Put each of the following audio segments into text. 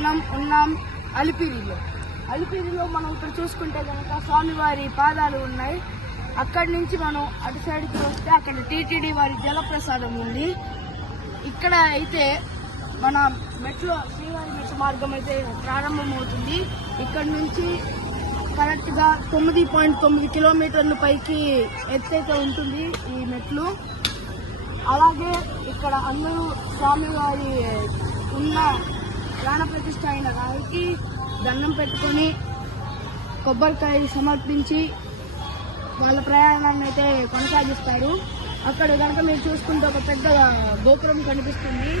మనం ఉన్నాం అలిపిరిలో మనం ఇక్కడ చూసుకుంటే కనుక స్వామివారి పాదాలు ఉన్నాయి. అక్కడి నుంచి మనం అటు సైడ్కి వస్తే అక్కడ టీటీడీ వారి జలప్రసాదం ఉంది. ఇక్కడ అయితే మన శ్రీవారి మెట్లు మార్గం అయితే ప్రారంభమవుతుంది. ఇక్కడ నుంచి కరెక్ట్గా 9.9 కిలోమీటర్లు పైకి ఎత్తైతే ఉంటుంది ఈ మెట్లు. అలాగే ఇక్కడ అందరూ స్వామివారి ఉన్న ప్రాణ ప్రతిష్ఠ అయిన రాయికి దండం పెట్టుకొని కొబ్బరికాయ సమర్పించి వాళ్ళ ప్రయాణాన్ని అయితే కొనసాగిస్తారు. అక్కడ కనుక మీరు చూసుకుంటే ఒక పెద్ద గోపురం కనిపిస్తుంది.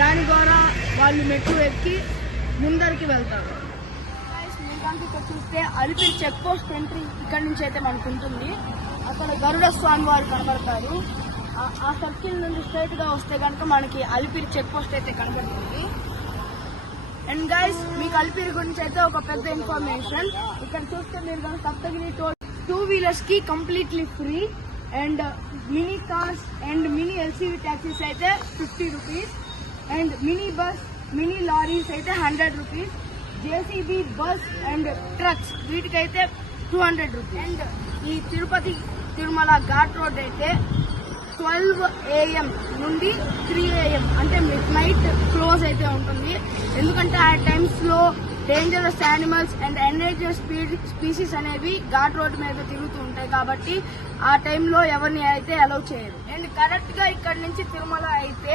దాని ద్వారా వాళ్ళు మెట్లు ఎక్కి ముందరికి వెళ్తారు. మీరు ఇక్కడ చూస్తే అలిపిరి చెక్ పోస్ట్ ఎంట్రీ ఇక్కడ నుంచి అయితే మనకు ఉంటుంది. అక్కడ గరుడ స్వామి వారు కనబడతారు. ఆ సర్కిల్ నుండి స్ట్రైట్ గా వస్తే కనుక మనకి అలిపిరి చెక్ పోస్ట్ అయితే కనబడుతుంది. అండ్ గైస్, మీకు అలిపిరి గురించి అయితే ఒక పెద్ద ఇన్ఫర్మేషన్. ఇక్కడ చూస్తే మీరు కనుక సప్తగిరి టూ వీలర్స్ కి completely free. And mini cars and mini LCV taxis అయితే 50 rupees. And mini bus, mini lorries అయితే 100 rupees. JCB, bus and trucks వీటికైతే 200 రూపీస్. అండ్ ఈ తిరుపతి తిరుమల ఘాట్ రోడ్ అయితే 12 AM నుండి 3 AM అంటే మిడ్ నైట్ క్లోజ్ అయితే ఉంటుంది. ఎందుకంటే ఆ టైమ్స్ లో dangerous animals and endanger species అనేవి ఘాట్ రోడ్ మీద తిరుగుతూ ఉంటాయి. కాబట్టి ఆ టైంలో ఎవరిని అయితే అలౌ చేయరు. అండ్ కరెక్ట్ గా ఇక్కడ నుంచి తిరుమల అయితే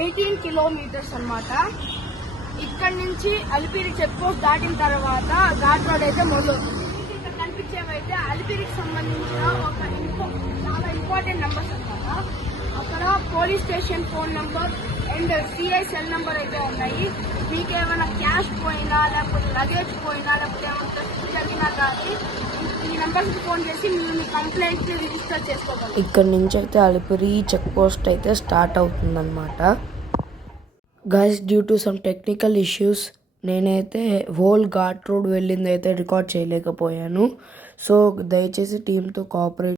18 కిలోమీటర్స్ అన్నమాట. ఇక్కడ నుంచి అలిపిరి చెక్ పోస్ట్ దాటిన తర్వాత ఘాట్ రోడ్ అయితే మొదలవుతుంది. ఇక్కడ కనిపించేవైతే అలిపిరికి సంబంధించిన ఒక చాలా ఇంపార్టెంట్ నెంబర్స్ అన్నమాట. అక్కడ police station phone number and CI cell number అయితే ఉన్నాయి. మీకు ఏమైనా క్యాష్ పోయినా లేకపోతే లగేజ్ పోయినా లేకపోతే ఏమైనా జరిగినా కానీ ఈ నెంబర్స్ కి ఫోన్ చేసి మీరు మీ కంప్లైంట్ రిజిస్టర్ చేసుకోగలరు. ఇక్కడ నుంచి అయితే అలిపిరి చెక్ పోస్ట్ అయితే స్టార్ట్ అవుతుందన్నమాట. Guys, due to some technical issues నేనైతే హోల్ ఘాట్ రోడ్ వెళ్ళింది అయితే రికార్డ్ చేయలేకపోయాను. సో దయచేసి టీంతో కోఆపరేట్